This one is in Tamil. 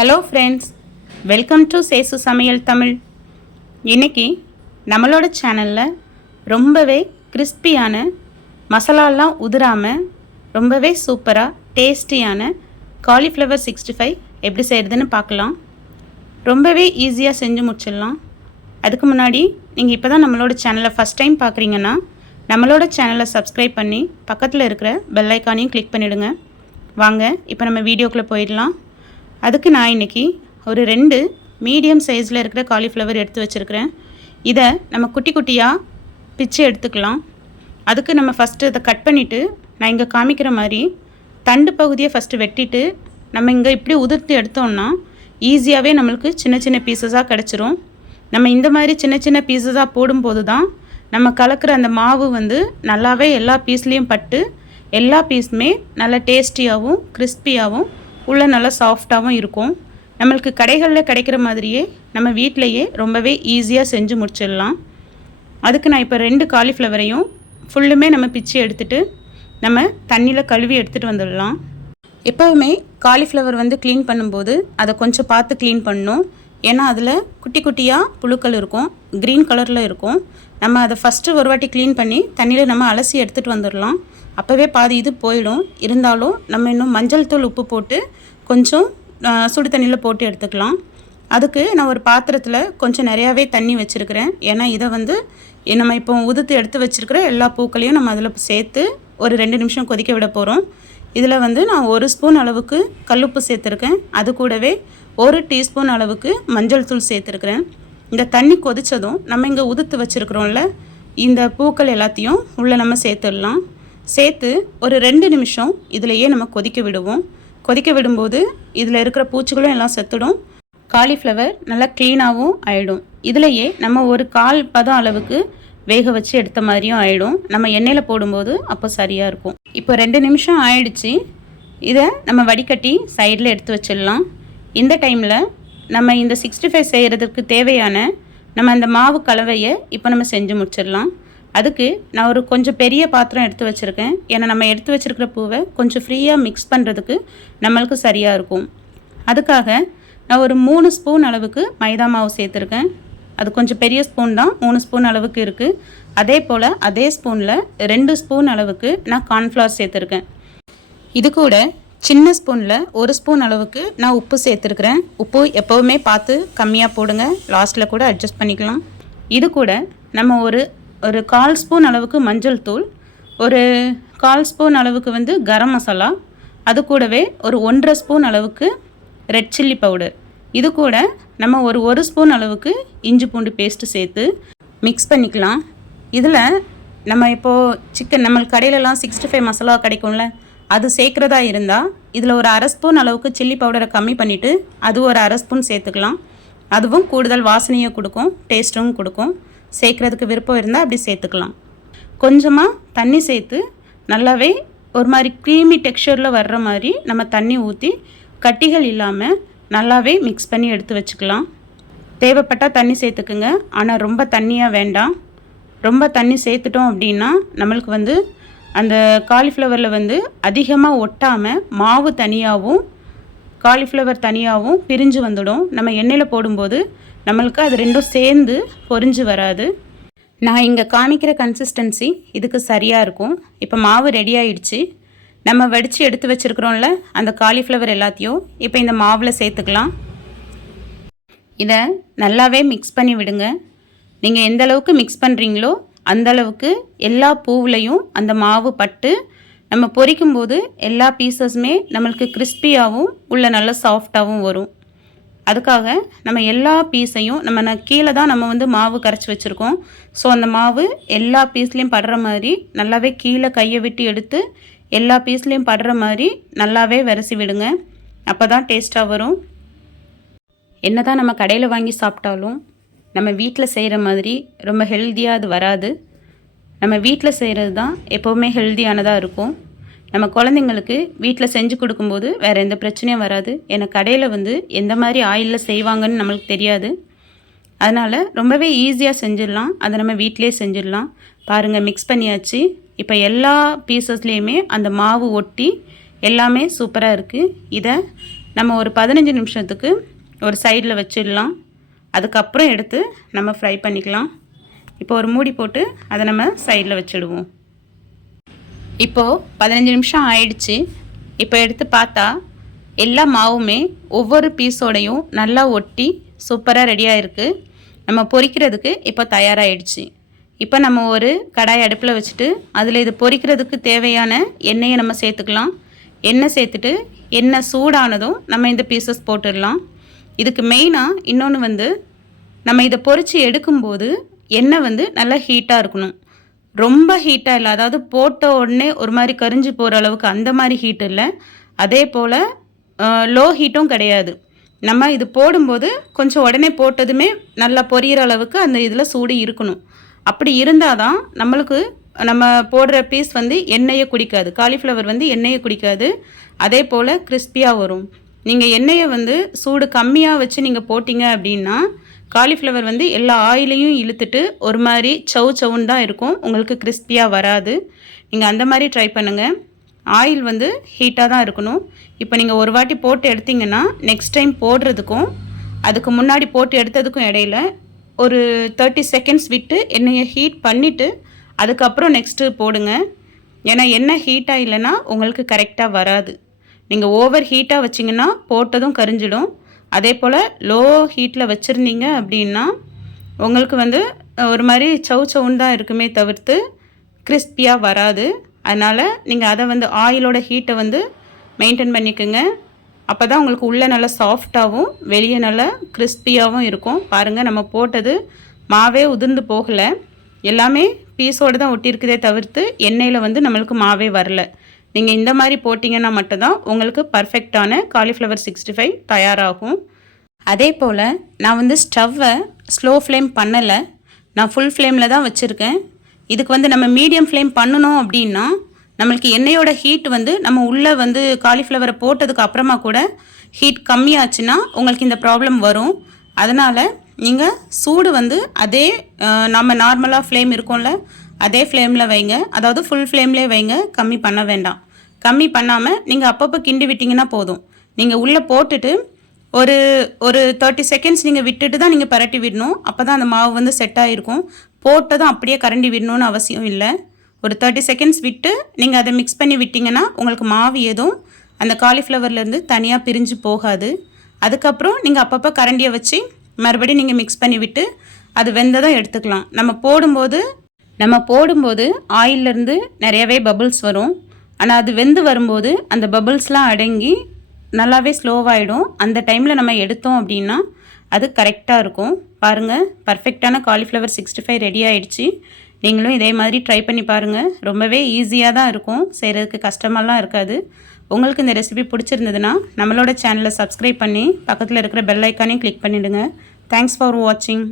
ஹலோ ஃப்ரெண்ட்ஸ், வெல்கம் டு சேசு சமையல் தமிழ். இன்றைக்கி நம்மளோட சேனலில் ரொம்பவே கிறிஸ்பியான மசாலாலாம் உதிராமல் ரொம்பவே சூப்பராக டேஸ்டியான காலிஃப்ளவர் 65 எப்படி செய்கிறதுன்னு பார்க்கலாம். ரொம்பவே ஈஸியாக செஞ்சு முடிச்சிடலாம். அதுக்கு முன்னாடி நீங்கள் இப்போ தான் நம்மளோட சேனலை ஃபஸ்ட் டைம் பார்க்குறீங்கன்னா நம்மளோட சேனலை சப்ஸ்கிரைப் பண்ணி பக்கத்தில் இருக்கிற பெல் ஐக்கானையும் கிளிக் பண்ணிவிடுங்க. வாங்க இப்போ நம்ம வீடியோக்குள்ளே போயிடலாம். அதுக்கு நான் இன்றைக்கி ஒரு 2 மீடியம் சைஸில் இருக்கிற காலிஃப்ளவர் எடுத்து வச்சுருக்கிறேன். இதை நம்ம குட்டி குட்டியாக பிச்சு எடுத்துக்கலாம். அதுக்கு நம்ம ஃபஸ்ட்டு இதை கட் பண்ணிவிட்டு நான் இங்கே காமிக்கிற மாதிரி தண்டு பகுதியை ஃபஸ்ட்டு வெட்டிட்டு நம்ம இங்கே இப்படி உதிர்த்து எடுத்தோம்னா ஈஸியாகவே நம்மளுக்கு சின்ன சின்ன பீசஸாக கிடச்சிரும். நம்ம இந்த மாதிரி சின்ன சின்ன பீசஸாக போடும்போது தான் நம்ம கலக்கிற அந்த மாவு நல்லாவே எல்லா பீஸ்லேயும் பட்டு எல்லா பீஸுமே நல்லா டேஸ்டியாகவும் கிறிஸ்பியாகவும் உள்ள நல்லா சாஃப்டாகவும் இருக்கும். நம்மளுக்கு கடைகளில் கிடைக்கிற மாதிரியே நம்ம வீட்டிலையே ரொம்பவே ஈஸியாக செஞ்சு முடிச்சிடலாம். அதுக்கு நான் இப்போ 2 காலிஃப்ளவரையும் ஃபுல்லுமே நம்ம பிச்சு எடுத்துகிட்டு நம்ம தண்ணியில் கழுவி எடுத்துகிட்டு வந்துடலாம். எப்போவுமே காலிஃப்ளவர் க்ளீன் பண்ணும்போது அதை கொஞ்சம் பார்த்து க்ளீன் பண்ணணும். ஏன்னா அதில் குட்டி குட்டியாக புழுக்கள் இருக்கும், க்ரீன் கலரில் இருக்கும். நம்ம அதை ஃபஸ்ட்டு ஒரு வாட்டி க்ளீன் பண்ணி தண்ணியில் நம்ம அலசி எடுத்துகிட்டு வந்துடலாம். அப்போவே பாதி இது போயிடும். இருந்தாலும் நம்ம இன்னும் மஞ்சள் தூள் உப்பு போட்டு கொஞ்சம் சுடு தண்ணியில் போட்டு எடுத்துக்கலாம். அதுக்கு நான் ஒரு பாத்திரத்தில் கொஞ்சம் நிறையாவே தண்ணி வச்சுருக்கிறேன். ஏன்னா இதை நம்ம இப்போ உதுத்து எடுத்து வச்சுருக்கிற எல்லா பூக்களையும் நம்ம அதில் சேர்த்து ஒரு 2 நிமிஷம் கொதிக்க விட போகிறோம். இதில் நான் 1 ஸ்பூன் அளவுக்கு கல்லுப்பு சேர்த்துருக்கேன். அது கூடவே 1 டீஸ்பூன் அளவுக்கு மஞ்சள் தூள் சேர்த்துருக்கிறேன். இந்த தண்ணி கொதித்ததும் நம்ம இங்கே உதுத்து வச்சுருக்குறோம்ல இந்த பூக்கள் எல்லாத்தையும் உள்ளே நம்ம சேர்த்துடலாம். சேர்த்து ஒரு 2 நிமிஷம் இதிலையே நம்ம கொதிக்க விடுவோம். கொதிக்க விடும்போது இதில் இருக்கிற பூச்சிகளும் எல்லாம் செத்துடும். காலிஃப்ளவர் நல்லா க்ளீனாகவும் ஆகிடும். இதிலையே நம்ம ஒரு 1/4 பதம் அளவுக்கு வேக வச்சு எடுத்த மாதிரியும் ஆகிடும். நம்ம எண்ணெயில் போடும்போது அப்போ சரியாக இருக்கும். இப்போ 2 நிமிஷம் ஆயிடுச்சு. இதை நம்ம வடிகட்டி சைடில் எடுத்து வச்சிடலாம். இந்த டைமில் நம்ம இந்த 65 செய்கிறதுக்கு தேவையான நம்ம அந்த மாவு கலவையை இப்போ நம்ம செஞ்சு முடிச்சிடலாம். அதுக்கு நான் ஒரு கொஞ்சம் பெரிய பாத்திரம் எடுத்து வச்சுருக்கேன். ஏன்னா நம்ம எடுத்து வச்சுருக்கிற பூவை கொஞ்சம் ஃப்ரீயாக மிக்ஸ் பண்ணுறதுக்கு நம்மளுக்கு சரியாக இருக்கும். அதுக்காக நான் ஒரு 3 ஸ்பூன் அளவுக்கு மைதா மாவு சேர்த்துருக்கேன். அது கொஞ்சம் பெரிய ஸ்பூன் தான், 3 ஸ்பூன் அளவுக்கு இருக்குது. அதே போல் அதே ஸ்பூனில் 2 ஸ்பூன் அளவுக்கு நான் கார்ன்ஃப்ளவர் சேர்த்துருக்கேன். இது கூட சின்ன ஸ்பூனில் 1 ஸ்பூன் அளவுக்கு நான் உப்பு சேர்த்துருக்குறேன். உப்பு எப்போவுமே பார்த்து கம்மியாக போடுங்க, லாஸ்ட்டில் கூட அட்ஜஸ்ட் பண்ணிக்கலாம். இது கூட நம்ம ஒரு 1/4 ஸ்பூன் அளவுக்கு மஞ்சள் தூள், ஒரு 1/4 ஸ்பூன் அளவுக்கு கரம் மசாலா, அது கூடவே ஒரு 1/2 ஸ்பூன் அளவுக்கு ரெட் சில்லி பவுடர், இது கூட நம்ம ஒரு 1 ஸ்பூன் அளவுக்கு இஞ்சி பூண்டு பேஸ்ட்டு சேர்த்து மிக்ஸ் பண்ணிக்கலாம். இதில் நம்ம இப்போது நம்மளுக்கு கடையிலலாம் 65 மசாலா கிடைக்கும்ல, அது சேர்க்குறதா இருந்தால் இதில் ஒரு 1/2 ஸ்பூன் அளவுக்கு சில்லி பவுடரை கம்மி பண்ணிவிட்டு அது ஒரு 1/2 ஸ்பூன் சேர்த்துக்கலாம். அதுவும் கூடுதல் வாசனையை கொடுக்கும், டேஸ்ட்டும் கொடுக்கும். சேர்க்குறதுக்கு விருப்பம் இருந்தால் அப்படி சேர்த்துக்கலாம். கொஞ்சமாக தண்ணி சேர்த்து நல்லாவே ஒரு மாதிரி க்ரீமி டெக்ஸ்சரில் வர்ற மாதிரி நம்ம தண்ணி ஊற்றி கட்டிகள் இல்லாமல் நல்லாவே மிக்ஸ் பண்ணி எடுத்து வச்சுக்கலாம். தேவைப்பட்டால் தண்ணி சேர்த்துக்குங்க, ஆனால் ரொம்ப தண்ணியாக வேண்டாம். ரொம்ப தண்ணி சேர்த்துட்டோம் அப்படின்னா நம்மளுக்கு அந்த காலிஃப்ளவரில் அதிகமாக ஒட்டாமல் மாவு தனியாகவும் காலிஃப்ளவர் தனியாகவும் பிரிஞ்சு வந்துடும். நம்ம எண்ணெயில் போடும்போது நம்மளுக்கு அது ரெண்டும் சேர்ந்து பொரிஞ்சு வராது. நான் இங்கே காமிக்கிற கன்சிஸ்டன்சி இதுக்கு சரியாக இருக்கும். இப்போ மாவு ரெடி ஆகிடுச்சு. நம்ம வடித்து எடுத்து வச்சுருக்குறோம்ல அந்த காலிஃப்ளவர் எல்லாத்தையும் இப்போ இந்த மாவில் சேர்த்துக்கலாம். இதை நல்லாவே மிக்ஸ் பண்ணி விடுங்க. நீங்கள் எந்த அளவுக்கு மிக்ஸ் பண்ணுறீங்களோ அந்தளவுக்கு எல்லா பூவுலையும் அந்த மாவு பட்டு நம்ம பொரிக்கும்போது எல்லா பீசஸுமே நம்மளுக்கு கிறிஸ்பியாகவும் உள்ள நல்லா சாஃப்டாகவும் வரும். அதுக்காக நம்ம எல்லா பீஸையும் நம்ம கீழே தான் நம்ம மாவு கரைச்சி வச்சுருக்கோம். ஸோ அந்த மாவு எல்லா பீஸ்லேயும் படுற மாதிரி நல்லாவே கீழே கையை விட்டு எடுத்து எல்லா பீஸ்லேயும் படுற மாதிரி நல்லாவே விரசி விடுங்க. அப்போ தான் டேஸ்ட்டாக வரும். என்ன தான் நம்ம கடையில் வாங்கி சாப்பிட்டாலும் நம்ம வீட்டில் செய்கிற மாதிரி ரொம்ப ஹெல்த்தியாக அது வராது. நம்ம வீட்டில் செய்கிறது தான் எப்போவுமே ஹெல்த்தியானதாக இருக்கும். நம்ம குழந்தைங்களுக்கு வீட்டில் செஞ்சு கொடுக்கும்போது வேறு எந்த பிரச்சனையும் வராது. ஏன்னா கடையில் எந்த மாதிரி ஆயிலில் செய்வாங்கன்னு நம்மளுக்கு தெரியாது. அதனால் ரொம்பவே ஈஸியாக செஞ்சிடலாம். அதை நம்ம வீட்டிலே செஞ்சிடலாம். பாருங்கள், மிக்ஸ் பண்ணியாச்சு. இப்போ எல்லா பீசஸ்லேயுமே அந்த மாவு ஒட்டி எல்லாமே சூப்பராக இருக்குது. இதை நம்ம ஒரு 15 நிமிஷத்துக்கு ஒரு சைடில் வச்சிடலாம். அதுக்கப்புறம் எடுத்து நம்ம ஃப்ரை பண்ணிக்கலாம். இப்போ ஒரு மூடி போட்டு அதை நம்ம சைடில் வச்சுடுவோம். இப்போது 15 நிமிஷம் ஆயிடுச்சு. இப்போ எடுத்து பார்த்தா எல்லா மாவுமே ஒவ்வொரு பீஸோடையும் நல்லா ஒட்டி சூப்பராக ரெடியாக இருக்குது. நம்ம பொரிக்கிறதுக்கு இப்போ தயாராகிடுச்சு. இப்போ நம்ம ஒரு கடாய் அடுப்பில் வச்சுட்டு அதில் இது பொரிக்கிறதுக்கு தேவையான எண்ணெயை நம்ம சேர்த்துக்கலாம். எண்ணெய் சேர்த்துட்டு எண்ணெய் சூடானதும் நம்ம இந்த பீசஸ் போட்டுடலாம். இதுக்கு மெயினாக இன்னொன்று நம்ம இதை பொரித்து எடுக்கும்போது எண்ணெய் நல்லா ஹீட்டாக இருக்கணும். ரொம்ப ஹீட்டாக இல்லை, அதாவது போட்ட உடனே ஒரு மாதிரி கரிஞ்சு போகிற அளவுக்கு அந்த மாதிரி ஹீட் இல்லை. அதே போல் லோ ஹீட்டும் கிடையாது. நம்ம இது போடும்போது கொஞ்சம் உடனே போட்டதுமே நல்லா பொரியிற அளவுக்கு அந்த இதில் சூடு இருக்கணும். அப்படி இருந்தால் தான் நம்மளுக்கு நம்ம போடுற பீஸ் எண்ணெயை குடிக்காது. காலிஃப்ளவர் எண்ணெயை குடிக்காது. அதே போல் கிறிஸ்பியாக வரும். நீங்கள் எண்ணெயை சூடு கம்மியாக வச்சு நீங்கள் போட்டிங்க அப்படின்னா காலிஃப்ளவர் எல்லா ஆயிலையும் இழுத்துட்டு ஒரு மாதிரி சவுன்னு தான் இருக்கும். உங்களுக்கு கிறிஸ்பியாக வராது. நீங்கள் அந்த மாதிரி ட்ரை பண்ணுங்கள். ஆயில் ஹீட்டாக தான் இருக்கணும். இப்போ நீங்கள் ஒரு வாட்டி போட்டு எடுத்திங்கன்னா நெக்ஸ்ட் டைம் போடுறதுக்கும் அதுக்கு முன்னாடி போட்டு எடுத்ததுக்கும் இடையில ஒரு 30 செகண்ட்ஸ் விட்டு எண்ணெயை ஹீட் பண்ணிவிட்டு அதுக்கப்புறம் நெக்ஸ்ட்டு போடுங்க. ஏன்னா எண்ணெய் ஹீட்டாக இல்லைன்னா உங்களுக்கு கரெக்டாக வராது. நீங்கள் ஓவர் ஹீட்டாக வச்சிங்கன்னா போட்டதும் கரிஞ்சிடும். அதே போல் லோ ஹீட்டில் வச்சுருந்தீங்க அப்படின்னா உங்களுக்கு ஒரு மாதிரி சவுன்னு தான் இருக்குமே தவிர்த்து கிறிஸ்பியாக வராது. அதனால் நீங்கள் அதை ஆயிலோட ஹீட்டை மெயின்டைன் பண்ணிக்கோங்க. அப்போ தான் உங்களுக்கு உள்ளே நல்லா சாஃப்டாகவும் வெளியே நல்லா கிறிஸ்பியாகவும் இருக்கும். பாருங்கள், நம்ம போட்டது மாவே உதிர்ந்து போகலை. எல்லாமே பீஸோடு தான் ஒட்டியிருக்குதே தவிர்த்து எண்ணெயில் நம்மளுக்கு மாவே வரல. நீங்கள் இந்த மாதிரி போட்டிங்கன்னா மட்டும்தான் உங்களுக்கு பர்ஃபெக்டான காலிஃப்ளவர் 65 தயாராகும். அதே போல் நான் ஸ்டவ்வை ஸ்லோ ஃப்ளேம் பண்ணலை, நான் ஃபுல் ஃப்ளேமில் தான் வச்சுருக்கேன். இதுக்கு நம்ம மீடியம் ஃப்ளேம் பண்ணணும் அப்படின்னா நம்மளுக்கு எண்ணெயோட ஹீட் நம்ம உள்ளே காலிஃப்ளவரை போட்டதுக்கு அப்புறமா கூட ஹீட் கம்மியாச்சுன்னா உங்களுக்கு இந்த ப்ராப்ளம் வரும். அதனால் நீங்கள் சூடு அதே நம்ம நார்மலாக ஃப்ளேம் இருக்கும்ல அதே ஃப்ளேமில் வைங்க. அதாவது ஃபுல் ஃப்ளேம்லேயே வைங்க, கம்மி பண்ண வேண்டாம். கம்மி பண்ணாமல் நீங்கள் அப்பப்போ கிண்டி விட்டிங்கன்னா போதும். நீங்கள் உள்ளே போட்டுட்டு ஒரு 30 செகண்ட்ஸ் நீங்கள் விட்டுட்டு தான் நீங்கள் பரட்டி விடணும். அப்போ தான் அந்த மாவு செட் ஆகிருக்கும். போட்டதும் அப்படியே கரண்டி விடணும்னு அவசியம் இல்லை. ஒரு 30 செகண்ட்ஸ் விட்டு நீங்கள் அதை மிக்ஸ் பண்ணி விட்டிங்கன்னா உங்களுக்கு மாவு எதுவும் அந்த காலிஃப்ளவர்லேருந்து தனியாக பிரிஞ்சு போகாது. அதுக்கப்புறம் நீங்கள் அப்பப்போ கரண்டியை வச்சு மறுபடியும் நீங்கள் மிக்ஸ் பண்ணி விட்டு அது வெந்ததும் எடுத்துக்கலாம். நம்ம போடும்போது ஆயிலேருந்து நிறையவே பபிள்ஸ் வரும். ஆனால் அது வெந்து வரும்போது அந்த பபிள்ஸ்லாம் அடங்கி நல்லாவே ஸ்லோவாகிடும். அந்த டைமில் நம்ம எடுத்தோம் அப்படின்னா அது கரெக்டாக இருக்கும். பாருங்கள், பர்ஃபெக்டான காலிஃப்ளவர் 65 ரெடி ஆகிடுச்சு. நீங்களும் இதே மாதிரி ட்ரை பண்ணி பாருங்கள். ரொம்பவே ஈஸியாக தான் இருக்கும், செய்கிறதுக்கு கஷ்டமெல்லாம் இருக்காது. உங்களுக்கு இந்த ரெசிபி பிடிச்சிருந்ததுன்னா நம்மளோட சேனலை சப்ஸ்கிரைப் பண்ணி பக்கத்தில் இருக்கிற பெல் ஐக்கானையும் கிளிக் பண்ணிவிடுங்க. தேங்க்ஸ் ஃபார் வாட்சிங்.